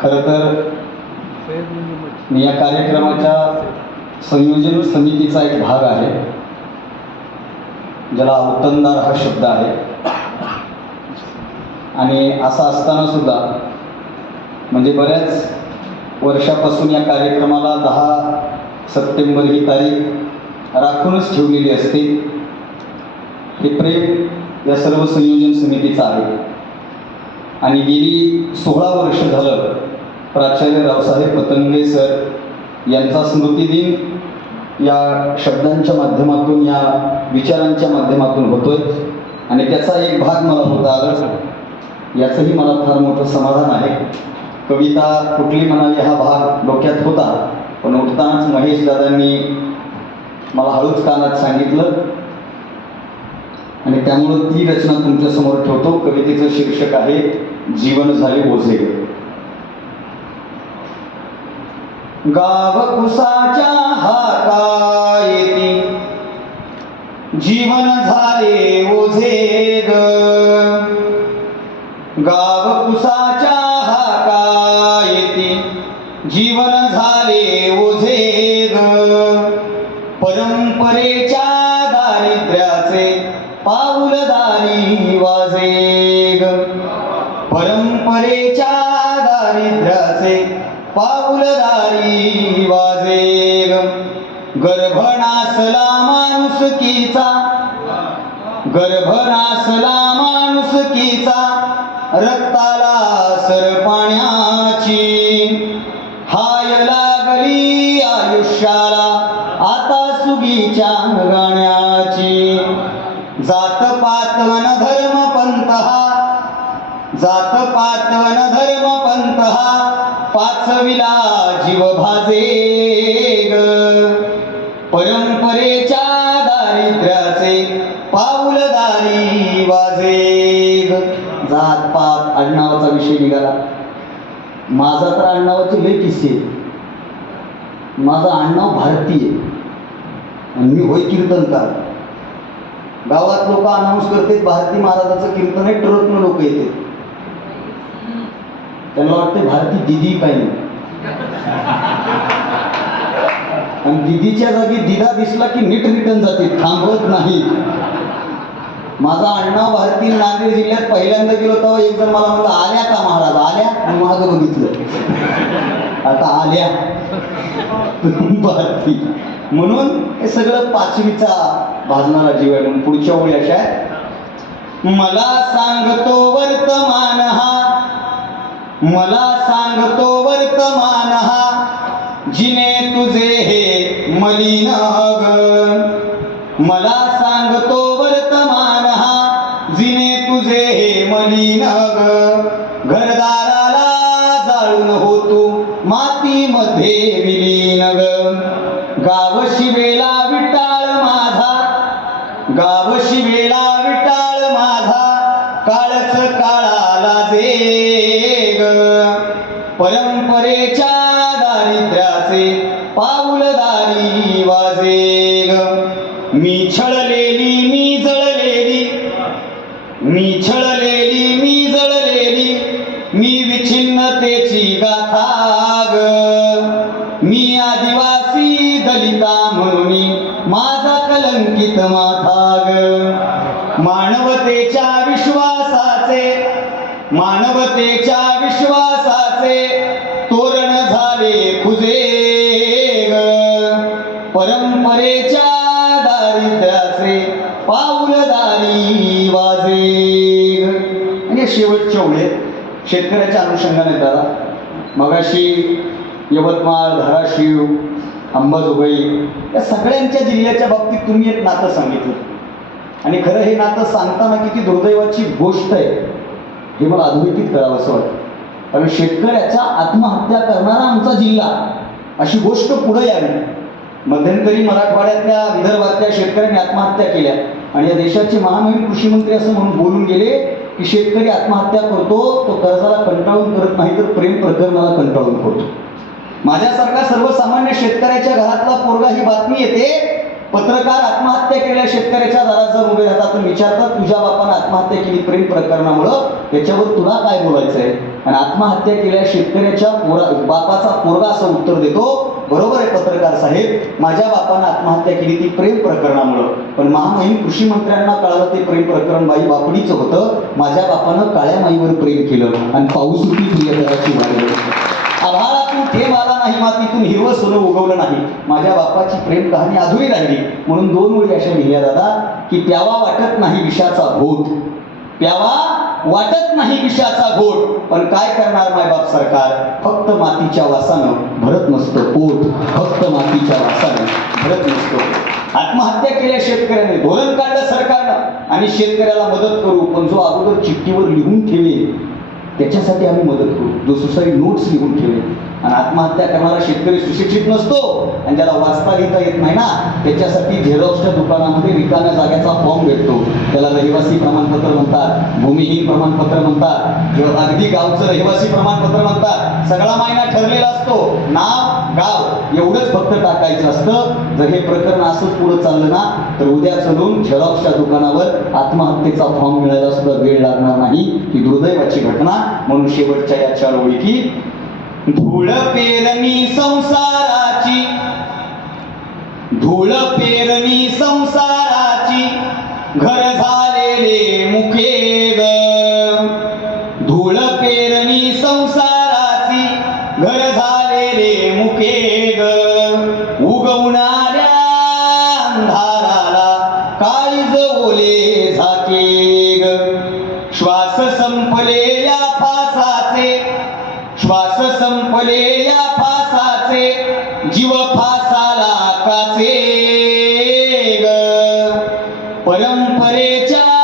खरं तर मी या कार्यक्रमाच्या संयोजन समितीचा एक भाग आहे ज्याला अवतंदार हा शब्द आहे. आणि असं असताना सुद्धा म्हणजे बऱ्याच वर्षापासून या कार्यक्रमाला दहा सप्टेंबर ही तारीख राखूनच ठेवलेली असते. हे प्रेम या सर्व संयोजन समितीचं आहे. आणि गेली सोळा वर्ष झालं प्राचार्य रावसाहेब पतंगे सर यांचा स्मृतिदिन या शब्दांच्या माध्यमातून या विचारांच्या माध्यमातून होतोय. आणि त्याचा एक भाग मला होता आलं याचंही मला फार मोठं समाधान आहे. कविता कुठली म्हणाली हा भाग डोक्यात होता पण उठतानाच महेश दादांनी मला हळूच कानात सांगितलं. आणि त्यामुळं ती रचना तुमच्यासमोर ठेवतो. कवितेचं शीर्षक आहे जीवन झाले ओझे. गाव कुसाच्या हाका येती जीवन झाले ओझे ग. गाव कुसाच्या हाता येती जीवन पाऊलदारी वाजेल. ग गर्भनासला माणुसकीचा गर्भनासला माणुसकीचा रक्ताला सर पाण्याची. हाय लागली आयुष्याला आता सुगीच्या गाण्याची जात पातवन धर्म पंत हा जात पातवन पाचविला जीव भाजे ग. परंपरेच्या दारिद्र्याचे पाऊलदारी वाजे ग. जात पात अण्णावाचा विषय निघाला. माझा तर आडनावाचे लय किस्से माझा माझं भारतीय आणि मी होय कीर्तनकार. गावात लोक अनाऊन्स करतात भारती महाराजाचं कीर्तन आहे ट्रकनं लोक येते त्यांना वाटते भारती दिदी पाहिजे. आणि दिदीच्या जागी दिदा दिसला की नीट रिटर्न जाते थांबवत नाही. माझा अण्णा भारती नांदेड जिल्ह्यात पहिल्यांदा गेलो तेव्हा एक जण मला म्हणलं आल्या का महाराज? आल्या? आणि मागं बघितलं. आता आल्या. भारती. म्हणून हे सगळं पाचवीचा भाजणारा जीव आहे. म्हणून पुढच्या ओळी अशा मला सांगतो वर्तमान हा मला सांगतो वर्तमान हा. जिने तुझे हे मलिन ग मला सांगतो वर्तमान हा. जिने तुझे हे मलिन ग घरदाराला जाळून होतो मातीमध्ये विलीन ग गावशी थाग मी आदिवासी दलिता म्हणून माझा कलंकित माथा ग मानवतेच्या विश्वासाचे मानवतेच्या विश्वासाचे तोरण झाले खुजे ग. परंपरेच्या दारिद्र्याचे पाऊलदारी वाजे ग. शेवटचे ओळे शेतकऱ्याच्या अनुषंगाने दादा मगाशी यवतमाळ धाराशिव अंबाजोगाई या सगळ्यांच्या जिल्ह्याच्या बाबतीत तुम्ही एक नातं सांगितलं. आणि खरं हे नातं सांगताना किती दुर्दैवाची गोष्ट आहे हे मला अधोरेखित करावं असं वाटतं. कारण शेतकऱ्याचा आत्महत्या करणारा आमचा जिल्हा अशी गोष्ट पुढे यावी. मध्यंतरी मराठवाड्यातल्या विदर्भातल्या शेतकऱ्यांनी आत्महत्या केल्या. आणि या देशाचे महानवीन कृषी मंत्री असं म्हणून बोलून गेले की शेतकरी आत्महत्या करतो तो कर्जाला कंटाळून करत नाही तर प्रेम प्रकरणाला कंटाळून करतो. माझ्यासारखा सर्वसामान्य शेतकऱ्याच्या घरातला पोरगा ही बातमी येते पत्रकार आत्महत्या केल्या विचारतात तुझ्या बापानं आत्महत्या केली प्रेम प्रकरणामुळं? त्याच्यावर तुला काय बोलायचंय? आणि आत्महत्या केल्या शेतकऱ्याच्या पोरा बापाचा पोरगा असं उत्तर देतो बरोबर आहे पत्रकार साहेब माझ्या बापानं आत्महत्या केली ती प्रेम प्रकरणामुळं. पण महामहिम कृषी मंत्र्यांना कळालं ते प्रेम प्रकरण बाई बापडीचं होतं. माझ्या बापानं काळ्या माईवर प्रेम केलं आणि पाऊस होती प्रियकराची वाढली आभाळातून आला नाही मातीतून हिरवं सोनं उगवलं नाही. माझ्या बापाची प्रेम कहाणी अधुरी राहिली. म्हणून दोन ओळी अशा लिहिल्या दादा की प्यावा वाटत नाही विषाचा घोट प्यावा वाटत नाही विषाचा घोट पण काय करणार मायबाप सरकार? फक्त मातीच्या वासानं भरत नसतं पोट. फक्त मातीच्या वासानं भरत नसतो आत्महत्या केल्या शेतकऱ्याने. धोरण काढलं सरकारनं. आणि शेतकऱ्याला मदत करू. पण जो अगोदर चिठ्ठीवर लिहून ठेवेल त्याच्यासाठी आम्ही मदत करू. जो सुसाईड नोट्स लिहून ठेवेल आणि आत्महत्या करणारा शेतकरी सुशिक्षित नसतो आणि ज्याला वाचता लिहिता येत नाही ना त्याच्यासाठी झेरॉक्सच्या दुकानामध्ये रिकाम्या जागेचा फॉर्म भेटतो. त्याला रहिवासी प्रमाणपत्र म्हणतात भूमिहीन प्रमाणपत्र म्हणतात किंवा अगदी गावचं रहिवासी प्रमाणपत्र म्हणतात सगळा महिना ठरलेला असतो. नाव गाव एवढंच फक्त टाकायचं असतं. जर हे प्रकरण असंच पुढे चाललं ना तर उद्या चलून झेरॉक्सच्या दुकानावर आत्महत्येचा फॉर्म मिळायला सुद्धा वेळ लागणार नाही. ही दुर्दैवाची घटना. म्हणून शेवटच्या या चार ओळी की धूळ पेरणी संसाराची. धूळ पेरणी संसाराची. घर झालेले मुखे धूळ म्हणे या फासाचे जीव फासाला काचे ग. परंपरेच्या